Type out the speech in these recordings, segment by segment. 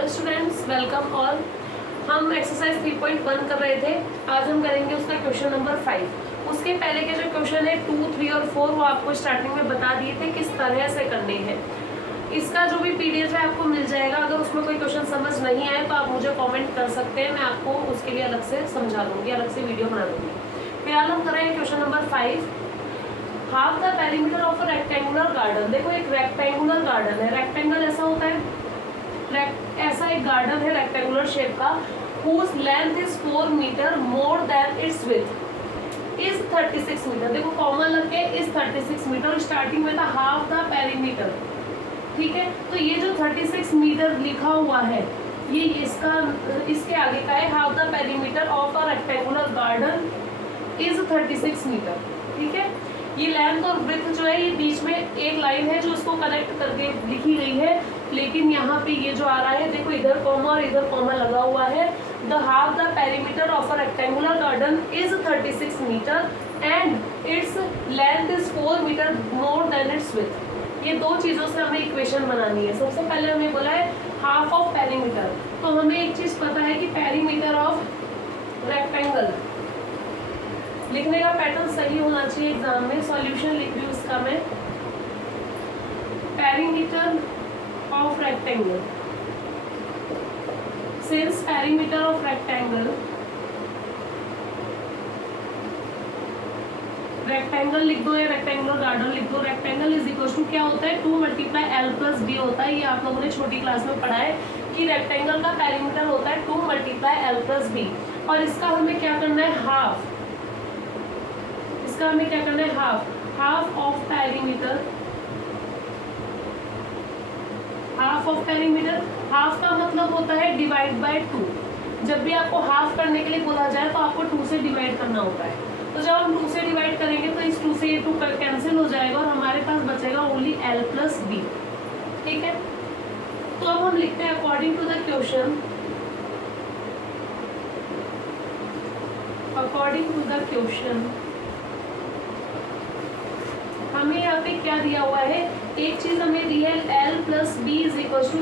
Hello students, welcome all. हम exercise 3.1 कर रहे थे। आज हम करेंगे उसका क्वेश्चन नंबर 5। उसके पहले के जो क्वेश्चन है 2, 3 और 4 वो आपको स्टार्टिंग में बता दिए थे किस तरह से करने हैं। इसका जो भी पीडीएफ है आपको मिल जाएगा। अगर उसमें कोई क्वेश्चन समझ नहीं आए तो आप मुझे कॉमेंट कर सकते हैं, मैं आपको उसके लिए अलग से समझा दूंगी, अलग से वीडियो बना दूंगी। फिलहाल हम करेंगे question number 5। Half the perimeter of a rectangular garden. देखो एक रेक्टेंगुलर गार्डन है, रेक्टेंगल ऐसा होता है, ऐसा एक गार्डन है रेक्टेंगुलर शेप का, whose length is 4 metre more than its width is 36 metre. देखो कॉमन लग के इस 36 मीटर, स्टार्टिंग में था हाफ द पेरीमीटर, ठीक है। तो ये जो 36 मीटर लिखा हुआ है ये इसके आगे का है। Half the perimeter of a rectangular garden is 36 metre, ठीक है। ये लेंथ और विड्थ जो है ये बीच में एक लाइन है जो उसको कनेक्ट करके लिखी गई है, लेकिन यहाँ पे ये जो आ रहा है देखो इधर कॉमा और इधर कॉमा लगा हुआ है। The half the perimeter of a rectangular garden is 36 metre and its length is 4 metre more than its width. ये दो चीज़ों से हमें इक्वेशन बनानी है। सबसे पहले हमें बोला है हाफ ऑफ पेरीमीटर, तो हमें एक चीज़ पता है कि पेरीमीटर ऑफ रेक्टेंगल लिखने का पैटर्न सही होना चाहिए। एग्जाम में सॉल्यूशन लिख रही हूँ उसका मैं। Perimeter of rectangle, since perimeter of rectangle लिख दो या रेक्टेंगुलर गार्डन लिख दो। रेक्टेंगल इज इक्वल टू क्या होता है 2 × L + B होता है। ये आप लोगों ने छोटी क्लास में पढ़ा है कि रेक्टेंगल का पेरीमीटर होता है 2 × L + B। और इसका हमें क्या करना है हाफ, हमें क्या करना है half of perimeter. Half of perimeter, half का मतलब होता है डिवाइड बाय 2। जब भी आपको हाफ करने के लिए बोला जाए तो आपको 2 से डिवाइड करना होता है। तो जब हम 2 से डिवाइड करेंगे तो इस 2 से ये 2 कैंसिल हो जाएगा और हमारे पास बचेगा ओनली L + B, ठीक है। तो अब हम लिखते हैं अकॉर्डिंग टू द क्वेश्चन हमें यहाँ पे क्या दिया हुआ है, एक चीज हमें दी है L + B =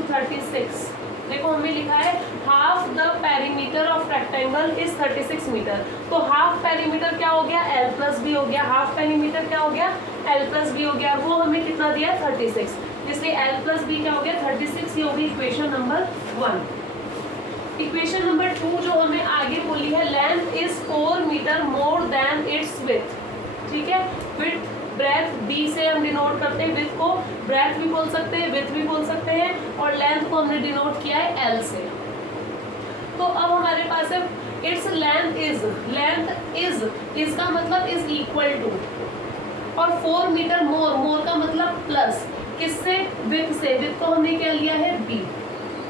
36। देखो हमें लिखा है half the perimeter of rectangle is 36 metre. तो हाफ पेरीमीटर क्या हो गया L + B हो गया, हाफ पेरीमीटर क्या हो गया L + B हो गया। वो हमें कितना दिया 36, इसलिए L + B क्या हो गया 36। ये होगी इक्वेशन नंबर 1। इक्वेशन नंबर 2 जो हमें आगे बोली है length is 4 metre more than its width, ठीक है। विड्थ ब्रेथ B से हम डिनोट करते हैं, विड्थ को ब्रेथ भी बोल सकते हैं, विड्थ भी बोल सकते हैं, और लेंथ को हमने डिनोट किया है L से। तो अब हमारे पास है इट्स लेंथ इज, इसका मतलब इज इक्वल टू, और 4 मीटर मोर का मतलब प्लस, किससे विड्थ से। विड्थ को हमने क्या लिया है B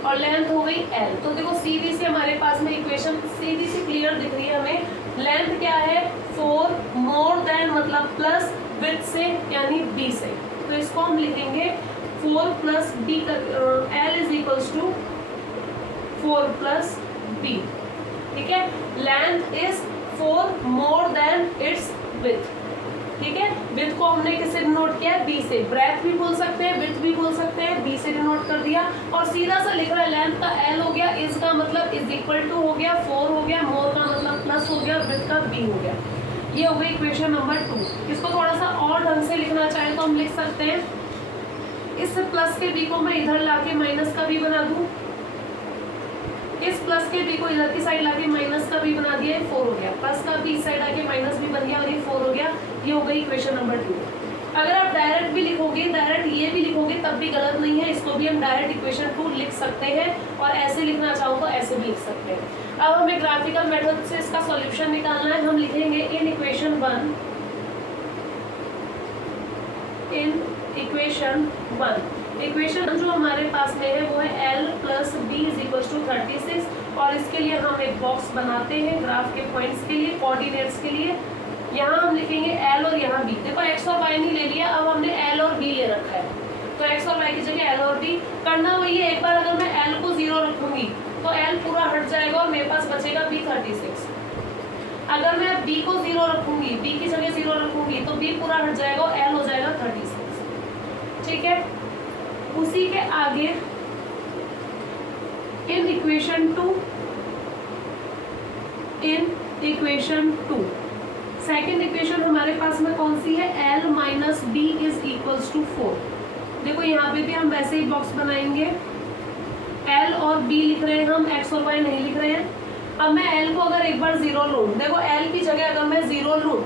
और लेंथ हो गई L। तो देखो सीधी सी हमारे पास में इक्वेशन सीधी सी क्लियर दिख रही है हमें। लेंथ क्या है 4 मोर देन मतलब प्लस विड्थ से यानी B से। तो इसको हम लिखेंगे 4 + B L = 4 + B, ठीक है। Length is 4 more than its width, ठीक है। विड्थ को हमने किससे डिनोट किया है B से। ब्रेथ भी बोल सकते हैं, विड्थ भी बोल सकते हैं, B से डिनोट कर दिया। और सीधा सा लिख रहा है लेंथ का L हो गया, इज का मतलब इज इक्वल टू हो गया, 4 हो गया, मोर का मतलब प्लस हो गया, विड्थ का B हो गया। ये हो गई इक्वेशन नंबर 2। इसको थोड़ा सा और ढंग से लिखना चाहें तो हम लिख सकते हैं, इस प्लस के B को मैं इधर लाके माइनस का B बना दूं, इस प्लस के B को इधर की साइड लाके माइनस का B बना दिया, 4 हो गया। प्लस का B इस साइड आके माइनस भी बन गया और ये 4 हो गया। ये हो गई इक्वेशन नंबर 2। अगर आप डायरेक्ट भी लिखोगे, डायरेक्ट ये भी लिखोगे तब भी गलत नहीं है, इसको भी हम डायरेक्ट इक्वेशन 2 लिख सकते हैं, और ऐसे लिखना चाहो तो ऐसे भी लिख सकते हैं। अब हमें ग्राफिकल मेथड से इसका सॉल्यूशन निकालना है। हम लिखेंगे इन इक्वेशन 1 इक्वेशन जो हमारे पास में है वो है L + B = 36, और इसके लिए हम एक बॉक्स बनाते हैं ग्राफ के पॉइंट्स के लिए, कोऑर्डिनेट्स के लिए। यहाँ हम लिखेंगे L और यहाँ B। देखो x और y नहीं ले लिया, अब हमने L और B ले रखा है, तो x और y की जगह L और B करना वही है। एक बार अगर मैं L को 0 रखूंगी तो L पूरा हट जाएगा और मेरे पास बचेगा B 36। अगर मैं B को 0 रखूंगी, B की जगह 0 रखूंगी तो B पूरा हट जाएगा और L हो जाएगा 36, ठीक है। उसी के आगे equation 2, in equation 2 second equation हमारे पास में कौन सी है, L minus B is equals to 4। देखो यहाँ पे भी हम वैसे ही बॉक्स बनाएंगे, L और B लिख रहे हैं हम, X और Y नहीं लिख रहे हैं। अब मैं L को अगर एक बार 0 लूँ, देखो L की जगह अगर मैं 0 लूँ,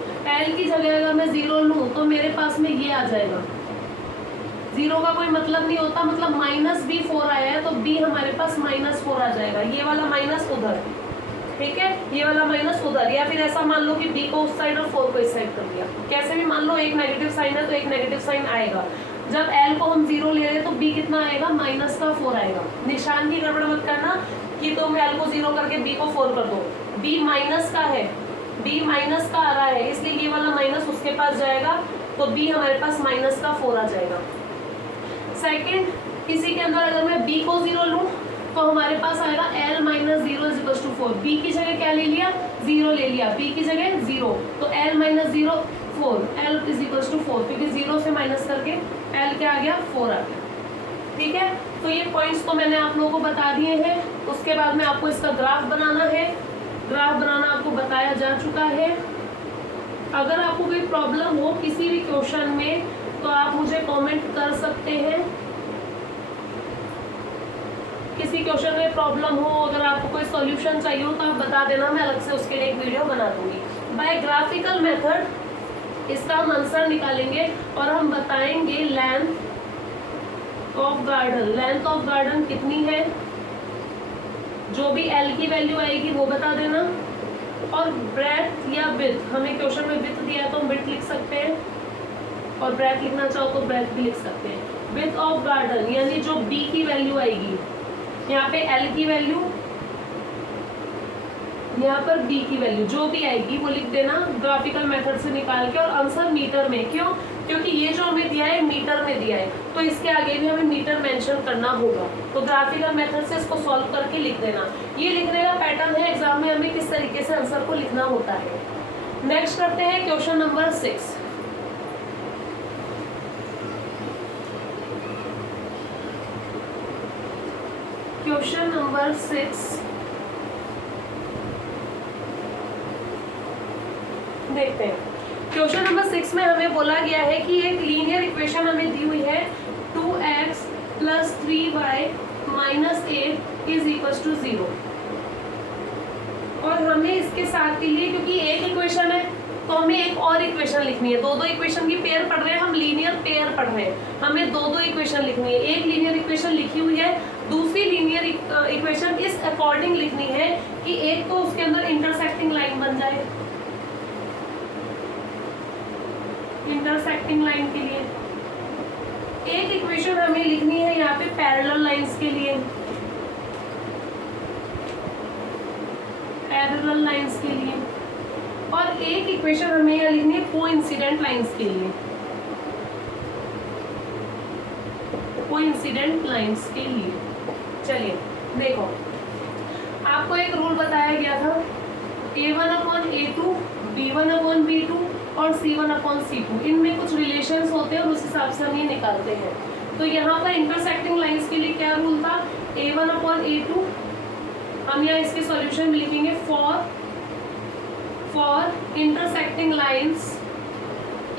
L की जगह अगर मैं 0 लूँ तो मेरे पास में ये आ जाएगा। 0 का कोई मतलब नहीं होता, मतलब माइनस बी 4 आया है तो B हमारे पास -4 आ जाएगा। ये वाला माइनस उधर, ठीक है, ये वाला माइनस उधर, या फिर ऐसा मान लो कि B को उस साइड और 4 को इस साइड कर दिया। कैसे भी मान लो, एक नेगेटिव साइन है तो एक नेगेटिव साइन आएगा। जब L को हम 0 ले रहे हैं तो B कितना आएगा, -4 आएगा। निशान की गड़बड़ मत करना कि तुम L को 0 करके B को 4 कर दो। B माइनस का है, B माइनस का आ रहा है, इसलिए ये वाला माइनस उसके पास जाएगा तो B हमारे पास -4 आ जाएगा। सेकंड, इसी के अंदर अगर मैं B को 0 लूँ तो हमारे पास आएगा L minus 0 is equal to 4। B की जगह क्या ले लिया, 0 ले लिया, B की जगह 0, तो L minus 0 4, L is equal to 4, क्योंकि 0 से माइनस करके L क्या आ गया, 4 आ गया। ठीक है, तो ये पॉइंट्स तो मैंने आप लोगों को बता दिए हैं। उसके बाद में आपको इसका ग्राफ बनाना है, ग्राफ बनाना आपको बताया जा चुका है। अगर आपको कोई प्रॉब्लम हो किसी भी क्वेश्चन में तो आप मुझे कमेंट कर सकते हैं। किसी क्वेश्चन में प्रॉब्लम हो, अगर आपको कोई सॉल्यूशन चाहिए हो तो आप बता देना, मैं अलग से उसके लिए एक वीडियो बना दूंगी। बाय ग्राफिकल मेथड इसका हम आंसर निकालेंगे और हम बताएंगे length of garden. Length of garden कितनी है, जो भी L की वैल्यू आएगी वो बता देना। और ब्रेथ या विड्थ, हमें क्वेश्चन में विड्थ दिया तो हम विड्थ लिख सकते हैं, और ब्रेथ लिखना चाहो तो ब्रेथ भी लिख सकते हैं। विड्थ ऑफ गार्डन यानी जो B की वैल्यू आएगी, यहाँ पे L की वैल्यू, यहाँ पर B की वैल्यू, जो भी आएगी वो लिख देना ग्राफिकल मेथड से निकाल के। और आंसर मीटर में, क्यों, क्योंकि ये जो हमें दिया है मीटर में दिया है, तो इसके आगे भी हमें मीटर मेंशन करना होगा। तो ग्राफिकल मेथड से इसको सॉल्व करके लिख देना। ये लिखने का पैटर्न है एग्जाम में हमें किस तरीके से आंसर को लिखना होता है। नेक्स्ट करते हैं क्वेश्चन नंबर 6। क्वेश्चन नंबर 6 देखते हैं। क्वेश्चन नंबर 6 में हमें बोला गया है कि एक लीनियर इक्वेशन हमें दी हुई है 2x + 3y - 8 is equal to 0। और हमें इसके साथ के लिए, क्योंकि एक इक्वेशन है तो हमें एक और इक्वेशन लिखनी है। दो इक्वेशन की पेयर पढ़ रहे हैं हम, लीनियर पेयर पढ़ रहे हैं, हमें दो इक्वेशन लिखनी है। एक लीनियर इक्वेशन लिखी हुई है, दूसरी लीनियर इक्वेशन इस अकॉर्डिंग लिखनी है कि एक तो उसके अंदर इंटरसेक्टिंग लाइन बन जाए। इंटरसेक्टिंग लाइन के लिए एक इक्वेशन हमें लिखनी है यहाँ पे पैरेलल लाइंस के लिए, पैरेलल लाइंस के लिए, और एक इक्वेशन हमें यहाँ लिखनी है कोइंसिडेंट लाइंस के लिए, कोइंसिडेंट लाइंस के लिए। चलिए देखो, आपको एक रूल बताया गया था A1/A2, B1/B2 और C1/C2। इनमें कुछ रिलेशंस होते हैं और उस हिसाब से हम ये निकालते हैं। तो यहाँ पर इंटरसेक्टिंग लाइंस के लिए क्या रूल था, A1/A2, हम यहाँ इसके सॉल्यूशन में लिखेंगे for intersecting lines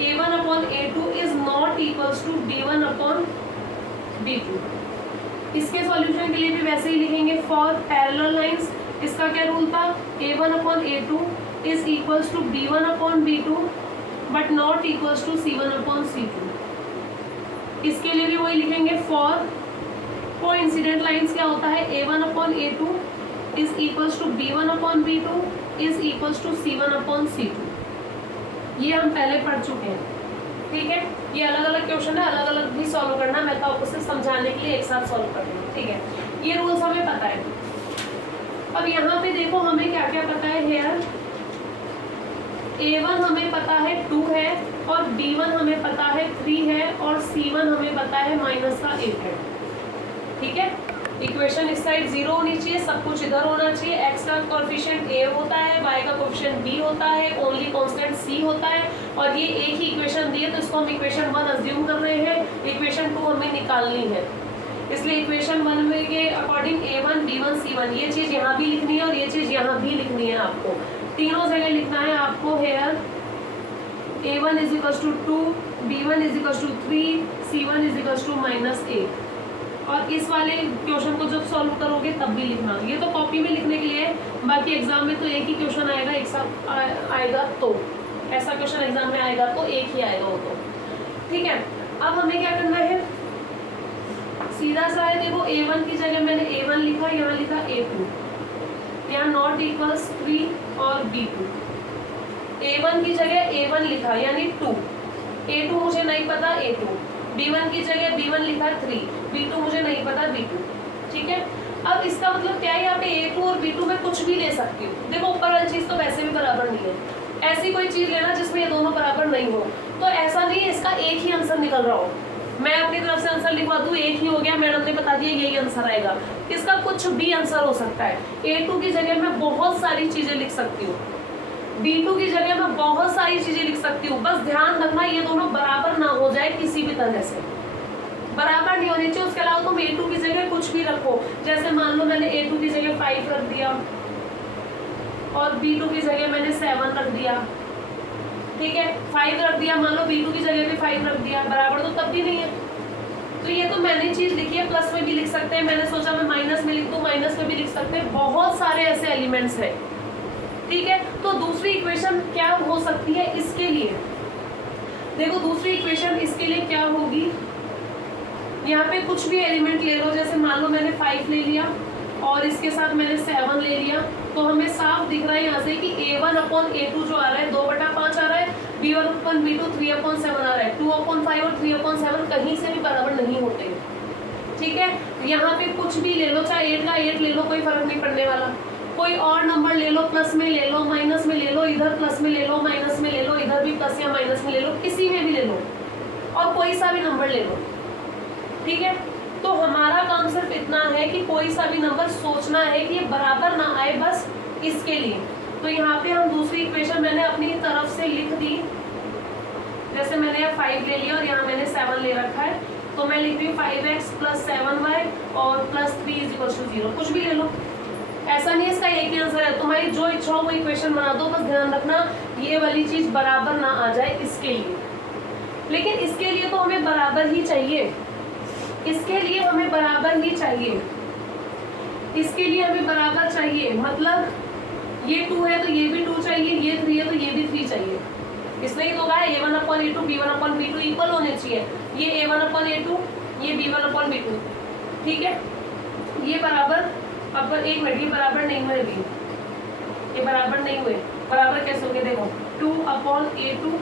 A1/A2 is not equals to B1/B2। इसके सॉल्यूशन के लिए भी वैसे ही लिखेंगे फॉर पैरेलल लाइंस। इसका क्या रूल था, A1/A2 is equals to B1/B2 but not equals to C1/C2। इसके लिए भी वही लिखेंगे फॉर कोइंसिडेंट लाइंस क्या होता है, A1/A2 is equals to B1/B2 is equals to C1/C2। ये हम पहले पढ़ चुके हैं, ठीक है। ये अलग अलग क्वेश्चन है, अलग अलग भी सॉल्व करना, मैं तो आपको सिर्फ समझाने के लिए एक साथ सॉल्व कर रही हूँ, ठीक है। ये रूल्स हमें पता है। अब यहाँ पे देखो हमें क्या क्या पता है। हेयर A1 हमें पता है 2 है, और B1 हमें पता है 3 है, और C1 हमें पता है -8 है, ठीक है। इक्वेशन इस साइड 0 होनी चाहिए, सब कुछ इधर होना चाहिए। x का कोएफिशिएंट A होता है, y का कोएफिशिएंट B होता है, ओनली कांस्टेंट C होता है, और ये एक ही इक्वेशन दी है तो इसको हम इक्वेशन 1 अज्यूम कर रहे हैं। इक्वेशन 2 हमें निकालनी है, इसलिए इक्वेशन 1 में के according A1, B1 B1 C1, ये चीज यहाँ भी लिखनी है और ये चीज यहाँ भी लिखनी है आपको, तीनों जगह लिखना है आपको। Here A1 is equal to 2, B1 is equal to 3, C1 is equal to -8। और इस वाले क्वेश्चन को जब सॉल्व करोगे तब भी लिखना, ये तो कॉपी में लिखने के लिए है, बाकी एग्जाम में तो एक ही क्वेश्चन आएगा, एक साथ आएगा, तो ऐसा क्वेश्चन एग्जाम में आएगा तो एक ही आएगा वो तो, ठीक है। अब हमें क्या करना है, सीधा सा है, देखो A1 की जगह मैंने A1 लिखा, यहाँ लिखा A2, यहाँ नॉट इक्वल्स 3 और B2, A1 की जगह A1 लिखा यानी 2, A2 मुझे नहीं पता A2, B1 की जगह B1 लिखा 3, B2 मुझे नहीं पता B2, ठीक है। अब इसका मतलब क्या है, यहाँ पे A2 और B2 में कुछ भी ले सकती हूँ। देखो ऊपर वाली चीज तो वैसे भी बराबर नहीं है, ऐसी कोई चीज लेना जिसमें ये दोनों बराबर नहीं हो, तो ऐसा नहीं है इसका एक ही आंसर निकल रहा हो, मैं अपनी तरफ से आंसर लिखवा दूँ एक ही हो गया, मैडम ने बता दिया यही आंसर आएगा, इसका कुछ भी आंसर हो सकता है। A2 की जगह मैं बहुत सारी चीजें लिख सकती हूँ, B2 की जगह मैं बहुत सारी चीजें लिख सकती हूँ, बस ध्यान रखना ये दोनों बराबर ना हो जाए, किसी भी तरह से बराबर नहीं होनी चाहिए। उसके अलावा तुम A2 की जगह कुछ भी रखो, जैसे मान लो मैंने A2 की जगह 5 रख दिया और B2 की जगह मैंने 7 रख दिया, ठीक है, 5 रख दिया, मान लो B2 की जगह भी 5 रख दिया, बराबर तो तब भी नहीं है। तो ये तो मैंने चीज लिखी है, प्लस में भी लिख सकते हैं, मैंने सोचा मैं माइनस में लिख दूं, माइनस में भी लिख सकते हैं, बहुत सारे ऐसे एलिमेंट्स हैं, ठीक है। तो दूसरी इक्वेशन क्या हो सकती है इसके लिए, देखो दूसरी इक्वेशन इसके लिए क्या होगी, यहाँ पे कुछ भी एलिमेंट ले लो, जैसे मान लो मैंने 5 ले लिया और इसके साथ मैंने 7 ले लिया, तो हमें साफ दिख रहा है यहाँ से कि A1/A2 जो आ रहा है 2/5 आ रहा है, B1/B2 3/7 आ रहा है, 2/5 और 3/7 कहीं से भी बराबर नहीं होते, ठीक है। यहाँ पे कुछ भी ले लो, चाहे 8 का 8 ले लो, कोई फर्क नहीं पड़ने वाला, कोई और नंबर ले लो, प्लस में ले लो, माइनस में ले लो, इधर प्लस में ले लो, माइनस में ले लो, इधर भी प्लस या माइनस में ले लो, किसी में भी ले लो और कोई सा भी नंबर ले लो, ठीक है। तो हमारा काम सिर्फ इतना है कि कोई सा भी नंबर सोचना है कि ये बराबर ना आए, बस इसके लिए। तो यहाँ पे हम दूसरी इक्वेशन मैंने अपनी तरफ से लिख दी, जैसे मैंने यहाँ 5 ले लिया और यहाँ मैंने 7 ले रखा है, तो मैं लिख रही हूँ 5x + 7y और +3 = 0, कुछ भी ले लो, ऐसा नहीं है इसका एक ही आंसर है, तुम्हारी जो इच्छा हो वो इक्वेशन बना दो, बस ध्यान रखना ये वाली चीज बराबर ना आ जाए इसके लिए। लेकिन इसके लिए तो हमें बराबर ही चाहिए, इसके लिए हमें बराबर ही चाहिए, इसके लिए हमें बराबर चाहिए, मतलब ये 2 है तो ये भी 2 चाहिए, ये 3 है तो ये भी 3 चाहिए, इसने ही तो कहा है A1/A2 B1/B2 इक्वल होने चाहिए, ये A1/A2 ये B1/B2, ठीक है, ये बराबर, अब एक मिनट, ये बराबर नहीं हुए भी, ये बराबर नहीं हुए, बराबर कैसे हो गए, देखो 2/A2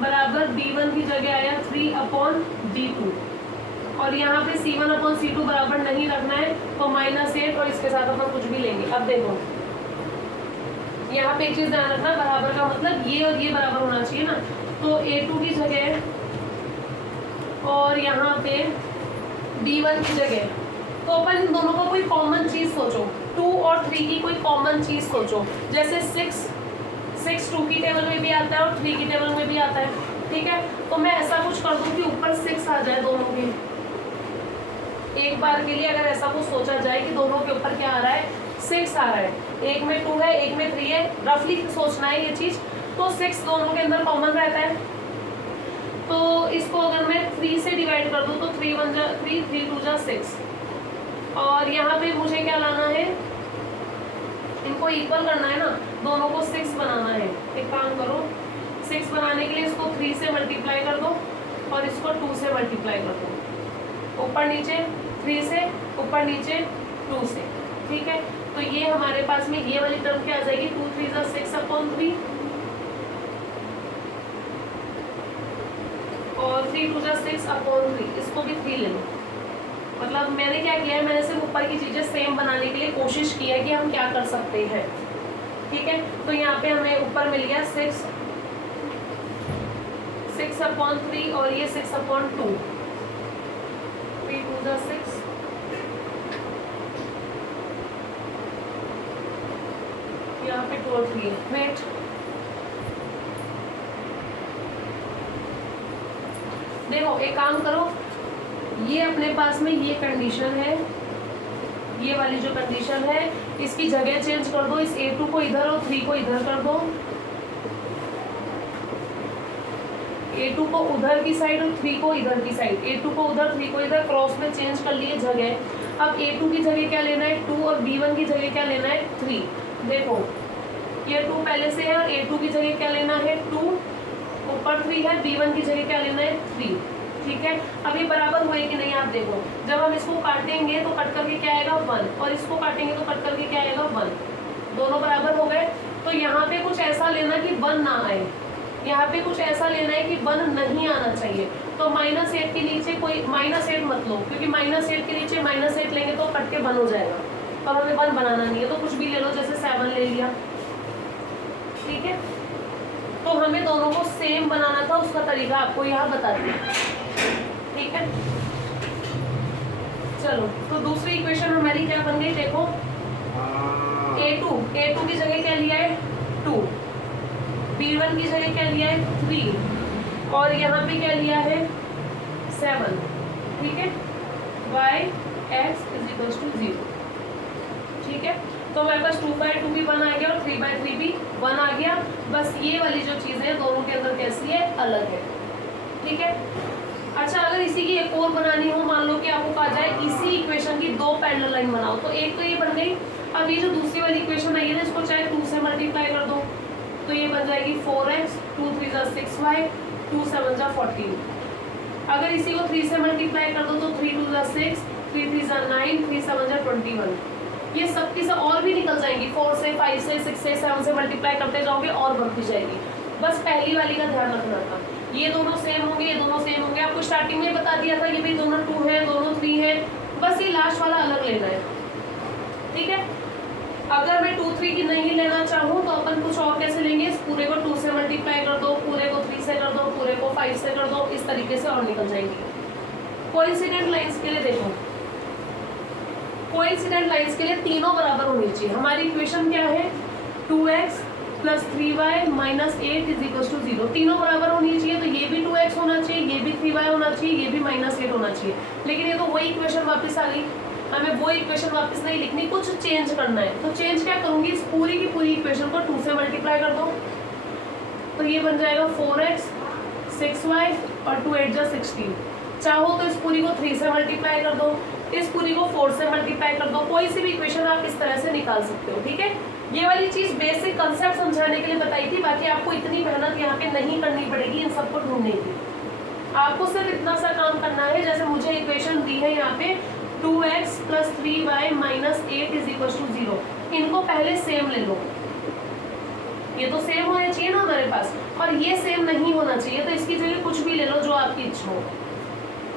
बराबर B1 की जगह आया 3/B2 और यहाँ पे C1/C2 बराबर नहीं रखना है तो -8 और इसके साथ अपन कुछ भी लेंगे। अब देखो यहाँ पे एक चीज ध्यान रखना, बराबर का मतलब ये और ये बराबर होना चाहिए ना, तो A2 की जगह और यहाँ पे B1 की जगह, तो अपन इन दोनों का कोई कॉमन चीज सोचो, 2 और 3 की कोई कॉमन चीज सोचो, जैसे 6 2 की टेबल में भी आता है और 3 की टेबल में भी आता है, ठीक है। तो मैं ऐसा कुछ कर दूं कि ऊपर 6 आ जाए दोनों के, एक बार के लिए अगर ऐसा कुछ सोचा जाए कि दोनों के ऊपर क्या आ रहा है, 6 आ रहा है, एक में 2 है एक में 3 है, रफली सोचना है ये चीज, तो 6 दोनों के अंदर कॉमन रहता है, तो इसको अगर मैं 3 से डिवाइड कर दूं तो 3 1 जा 3 3 2 जा 6, और यहाँ पे मुझे क्या लाना है, इनको इक्वल करना है ना, दोनों को 6 बनाना है। एक काम करो, 6 बनाने के लिए इसको 3 से मल्टीप्लाई कर दो और इसको 2 से मल्टीप्लाई कर दो, ऊपर नीचे 3 से, ऊपर नीचे 2 से, ठीक है। तो ये हमारे पास में ये वाली टर्म क्या आ जाएगी, 2 3 जा 6/3 और 3 2 जा 6/3, इसको भी 3 ले लो। मतलब मैंने क्या किया है, मैंने सिर्फ ऊपर की चीजें सेम बनाने के लिए कोशिश की है कि हम क्या कर सकते हैं, ठीक है। तो यहाँ पे हमें ऊपर मिल गया 6/3 और ये 6/2, 3 2 जा 6, यहाँ पे 2 और 3, वेट, देखो एक काम करो, ये अपने पास में ये कंडीशन है, ये ये वाली जो कंडीशन है इसकी जगह चेंज कर दो, इस A2 को इधर और 3 को इधर कर दो, A2 को उधर की साइड और 3 को इधर की साइड, A2 को उधर 3 को इधर, क्रॉस में चेंज कर लिए जगह। अब A2 की जगह क्या लेना है 2 और B1 की जगह क्या लेना है 3। देखो ये 2 पहले से है और A2 की जगह क्या लेना है 2, ऊपर 3 है, B1 की जगह क्या लेना है 3। ठीक है, अब ये बराबर हुए कि नहीं आप देखो, जब हम इसको काटेंगे तो कट करके क्या आएगा 1 और इसको काटेंगे तो कट करके क्या आएगा 1, दोनों बराबर हो गए। तो यहाँ पे कुछ ऐसा लेना कि 1 ना आए, यहाँ पे कुछ ऐसा लेना है कि 1 नहीं आना चाहिए। तो -8 के नीचे कोई -8 मत लो, क्योंकि -8 के नीचे -8 लेंगे तो कट के 1 हो जाएगा, और हमें 1 बनाना नहीं है, तो कुछ भी ले लो, जैसे 7 ले लिया। ठीक है, तो हमें दोनों को सेम बनाना था, उसका तरीका आपको यहाँ बता दिया। ठीक है, चलो तो दूसरी इक्वेशन हमारी क्या बन गई, देखो A2 की जगह क्या लिया है 2, B1 की जगह क्या लिया है 3 और यहाँ पे क्या लिया है 7। ठीक है, y(x) = 0। ठीक है, तो हमारे पास 2/2 भी 1 आ गया और 3/3 भी 1 आ गया। बस ये वाली जो चीज़ें हैं दोनों के अंदर कैसी है, अलग है। ठीक है, अच्छा अगर इसी की एक और बनानी हो, मान लो कि आपको कहा जाए इसी इक्वेशन की 2 पैरेलल लाइन बनाओ, तो एक तो ये बन गई। अब ये जो दूसरी वाली इक्वेशन आई है ना, इसको चाहे 2 से मल्टीप्लाई कर दो, तो ये बन जाएगी 4x, 2 3 = 6y, 2 7 = 14। अगर इसी को 3 से मल्टीप्लाई कर दो तो 3 2 = 6, 3 3 = 9, 3 7 = 21। ये सब की सब और भी निकल जाएंगी, 4 से 5 से 6 से 7 से मल्टीप्लाई करते जाओगे और बढ़ती जाएगी। बस पहली वाली का ध्यान रखना था, ये दोनों सेम होंगे, ये दोनों सेम होंगे। आपको स्टार्टिंग में बता दिया था ये भी दोनों 2 है, दोनों 3 है, बस ये लास्ट वाला अलग लेना है। ठीक है, अगर मैं 2 3 की नहीं लेना चाहूँ तो अपन कुछ और कैसे लेंगे, इस पूरे को 2 से मल्टीप्लाई कर दो, पूरे को 3 से कर दो, पूरे को 5 से कर दो, इस तरीके से और निकल जाएंगी। कोइंसिडेंट लाइंस के लिए देखो, कोइंसिडेंट लाइंस के लिए तीनों बराबर होनी चाहिए। हमारी इक्वेशन क्या है 2x + 3y - 8 = 0, तीनों बराबर होनी चाहिए। तो ये भी 2x होना चाहिए, ये भी 3y होना चाहिए, ये भी -8 होना चाहिए। लेकिन ये तो वही इक्वेशन वापस आ गई, हमें वो इक्वेशन वापस नहीं लिखनी, कुछ चेंज करना है। तो चेंज क्या करूंगी, इस पूरी की पूरी इक्वेशन को 2 से मल्टीप्लाई कर दो, तो ये बन जाएगा 4x 6y और 2 8 = 16। चाहो तो इस पूरी को 3 से मल्टीप्लाई कर दो, इस पूरी को 4 से मल्टीप्लाई कर दो, कोई सी भी इक्वेशन आप इस तरह से निकाल सकते हो। ठीक है, ये वाली चीज बेसिक कंसेप्ट समझाने के लिए बताई थी, बाकी आपको इतनी मेहनत यहाँ पे नहीं करनी पड़ेगी इन सबको ढूंढने की। आपको सिर्फ इतना सा काम करना है, जैसे मुझे इक्वेशन दी है यहाँ पे 2x + 3y - 8 = 0, इनको पहले सेम ले लो, ये तो सेम होना चाहिए ना हमारे पास, और ये सेम नहीं होना चाहिए, तो इसकी जगह कुछ भी ले लो जो आपकी इच्छा हो।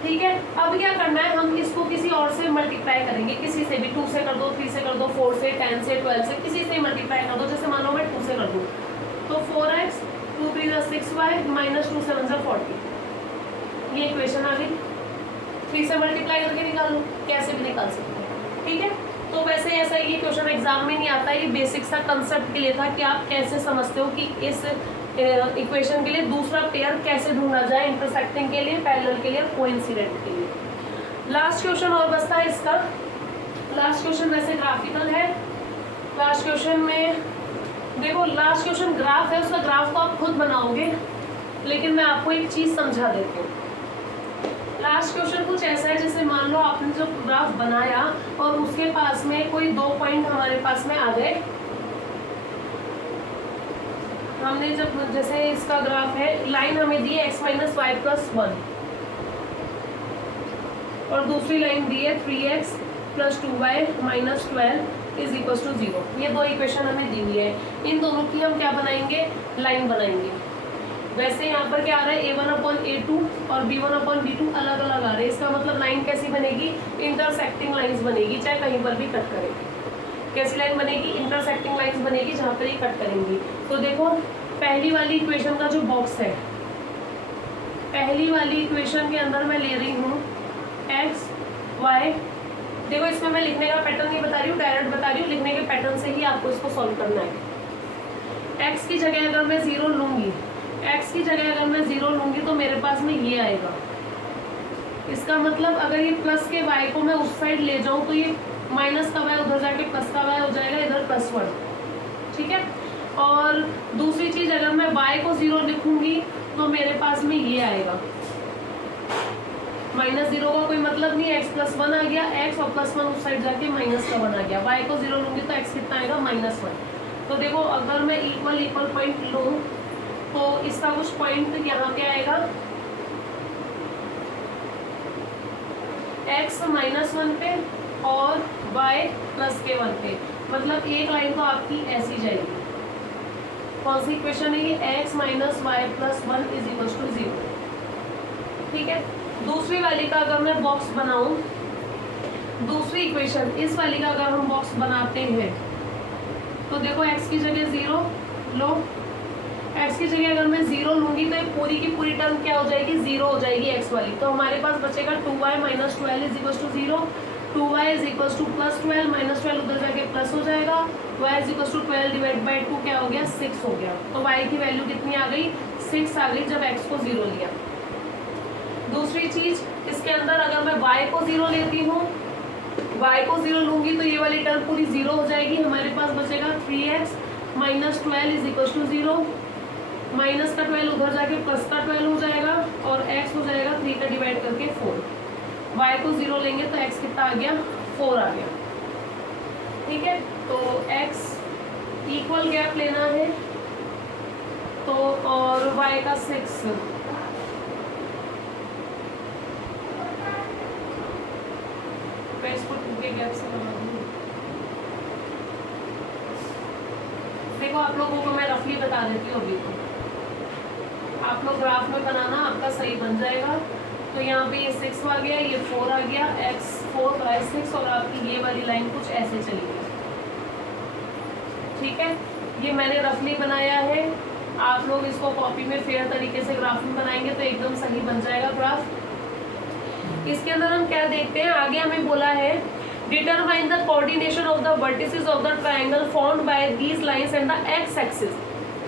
ठीक है, अब क्या करना है, हम इसको किसी और से मल्टीप्लाई करेंगे, किसी से भी, 2 से कर दो, 3 से कर दो, 4 से, 10 से, 12 से, किसी से मल्टीप्लाई कर दो। जैसे मान लो मैं 2 से कर दूँ तो 4x, 2 3 = 6y - 2 7 = 40, ये इक्वेशन आ गई। 3 से मल्टीप्लाई करके निकाल लो, कैसे भी निकाल सकते हो। ठीक है, तो वैसे ऐसा ये क्वेश्चन एग्जाम में नहीं आता, ये बेसिक सा कंसेप्ट के लिए था कि आप कैसे समझते हो कि इस इक्वेशन के लिए दूसरा पेयर कैसे ढूंढा जाए, इंटरसेक्टिंग के लिए, पैरेलल के लिए, कोइंसिडेंट के लिए। लास्ट क्वेश्चन और बचता है इसका। लास्ट क्वेश्चन वैसे ग्राफिकल है। लास्ट क्वेश्चन में देखो, लास्ट क्वेश्चन ग्राफ है, उसका ग्राफ तो आप खुद बनाओगे, लेकिन मैं आपको एक चीज समझा देती हूँ। लास्ट क्वेश्चन कुछ ऐसा है, जैसे मान लो आपने जो ग्राफ बनाया और उसके पास में कोई 2 पॉइंट हमारे पास में आ गए। हमने जब, जैसे इसका ग्राफ है, लाइन हमें दी है x - y + 1 और दूसरी लाइन दी है 3x + 2y - 12 = 0। ये 2 इक्वेशन हमें दी हुई है, इन दोनों की हम क्या बनाएंगे, लाइन बनाएंगे। वैसे यहाँ पर क्या आ रहा है, a1/a2 और b1/b2 अलग अलग आ रहे हैं, इसका मतलब लाइन कैसी बनेगी, इंटरसेक्टिंग लाइंस बनेगी, चाहे कहीं पर भी कट करेगी। कैसी लाइन बनेगी, इंटरसेक्टिंग लाइंस बनेगी, जहाँ पर ये कट करेंगी। तो देखो पहली वाली इक्वेशन का जो बॉक्स है, पहली वाली इक्वेशन के अंदर मैं ले रही हूँ x y। देखो इसमें मैं लिखने का पैटर्न नहीं बता रही हूँ, डायरेक्ट बता रही हूँ, लिखने के पैटर्न से ही आपको इसको सॉल्व करना है। x की जगह अगर मैं 0 लूँगी, x की जगह अगर मैं 0 लूँगी तो मेरे पास में ये आएगा। इसका मतलब अगर ये प्लस के y को मैं उस साइड ले जाऊँ तो ये माइनस का वाई उधर जाके प्लस का वाई हो जाएगा, इधर प्लस 1, ठीक है। और दूसरी चीज, अगर मैं y को 0 लिखूंगी तो मेरे पास में ये आएगा, माइनस 0 का कोई मतलब नहीं है, x प्लस 1 आ गया, x और प्लस 1 उस साइड जाके माइनस का 1 आ गया, y को 0 लूंगी तो x कितना आएगा, -1। तो देखो अगर मैं इक्वल पॉइंट लूँ तो इसका कुछ पॉइंट यहाँ पे आएगा x -1 पे और y +k1 पे, मतलब एक लाइन तो आपकी ऐसी जाएगी। कौन सी इक्वेशन है ये, x - y + 1 = 0, ठीक है। दूसरी वाली का अगर मैं बॉक्स बनाऊं, दूसरी इक्वेशन इस वाली का अगर हम बॉक्स बनाते हैं तो देखो x की जगह 0 लो, x की जगह अगर मैं 0 लूंगी तो ये पूरी की पूरी टर्म क्या हो जाएगी, 0 हो जाएगी x वाली। तो हमारे पास बचेगा 2y - 12 = 0, 2y = +12, -12 उधर जाके प्लस हो जाएगा, y = 12 / 2 क्या हो गया, 6 हो गया। तो y की वैल्यू कितनी आ गई, 6 आ गई जब x को 0 लिया। दूसरी चीज, इसके अंदर अगर मैं y को 0 लेती हूँ, y को 0 लूंगी तो ये वाली टर्म पूरी 0 हो जाएगी, हमारे पास बचेगा 3x - 12 = 0, माइनस का 12 उधर जाके प्लस का 12 हो जाएगा और x हो जाएगा 3 का डिवाइड करके 4। y को 0 लेंगे तो x कितना आ गया, 4 आ गया, ठीक है। तो x इक्वल गैप लेना है तो, और y का 6, मैं इसको 2 के गैप से बना दूँ। देखो आप लोगों को मैं रफली बता देती हूँ, अभी तो आप लोग ग्राफ में बनाना, आपका सही बन जाएगा। तो यहाँ पे ये 6 आ गया, ये 4 आ गया, x 4 y 6, और आपकी ये वाली लाइन कुछ ऐसे चली गई, ठीक है। ये मैंने रफली बनाया है, आप लोग इसको कॉपी में फेयर तरीके से ग्राफ में बनाएंगे तो एकदम सही बन जाएगा ग्राफ। इसके अंदर हम क्या देखते हैं, आगे हमें बोला है determine the coordination of the vertices of the triangle formed by these lines and the x axis.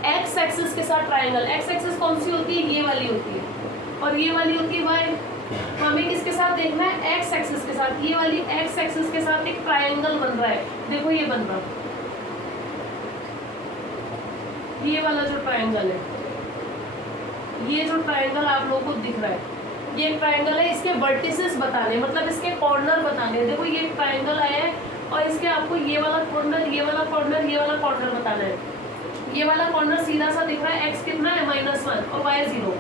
X axis के साथ ट्रायंगल, एक्स एक्सिस कौन सी होती है, ये वाली होती है, और ये वाली होती है वाई। हमें किसके साथ देखना है, एक्स एक्सिस के साथ। ये वाली एक्स एक्सिस के साथ एक ट्रायंगल बन रहा है, देखो ये बन रहा, ये वाला जो ट्रायंगल है, ये जो ट्रायंगल आप लोगों को दिख रहा है, ये ट्रायंगल है, इसके वर्टिसेस बताने, मतलब इसके कॉर्नर बताने। देखो ये ट्रायंगल आया है और इसके आपको ये वाला कॉर्नर, ये वाला कॉर्नर, ये वाला कॉर्नर बताना है। ये वाला कॉर्नर सीधा सा दिख रहा है, x कितना है, -1 और y 0।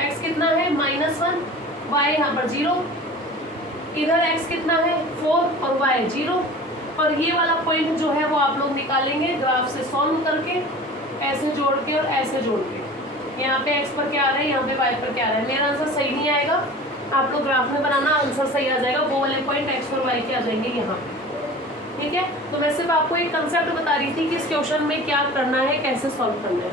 x कितना है, -1, y यहाँ पर 0, इधर x कितना है, 4 और y 0। और ये वाला पॉइंट जो है वो आप लोग निकालेंगे ग्राफ से सॉल्व करके, ऐसे जोड़ के और ऐसे जोड़ के। यहाँ पे x पर क्या आ रहा है, यहाँ पे y पर क्या आ रहा है। मेरा आंसर सही नहीं आएगा, आप लोग ग्राफ में बनाना, आंसर सही आ जाएगा। वो वाले पॉइंट x और y के आ जाएंगे यहाँ, ठीक है। तो मैं सिर्फ आपको एक कंसेप्ट बता रही थी कि इस क्वेश्चन में क्या करना है, कैसे सॉल्व करना है।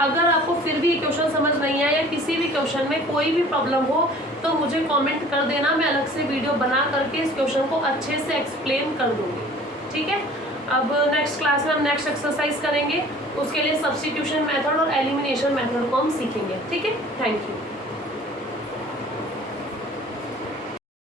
अगर आपको फिर भी क्वेश्चन समझ नहीं आया या किसी भी क्वेश्चन में कोई भी प्रॉब्लम हो तो मुझे कमेंट कर देना, मैं अलग से वीडियो बना करके इस क्वेश्चन को अच्छे से एक्सप्लेन कर दूंगी, ठीक है। अब नेक्स्ट क्लास में हम नेक्स्ट एक्सरसाइज करेंगे, उसके लिए सब्स्टिट्यूशन मेथड और एलिमिनेशन मेथड को हम सीखेंगे, ठीक है। Thank you.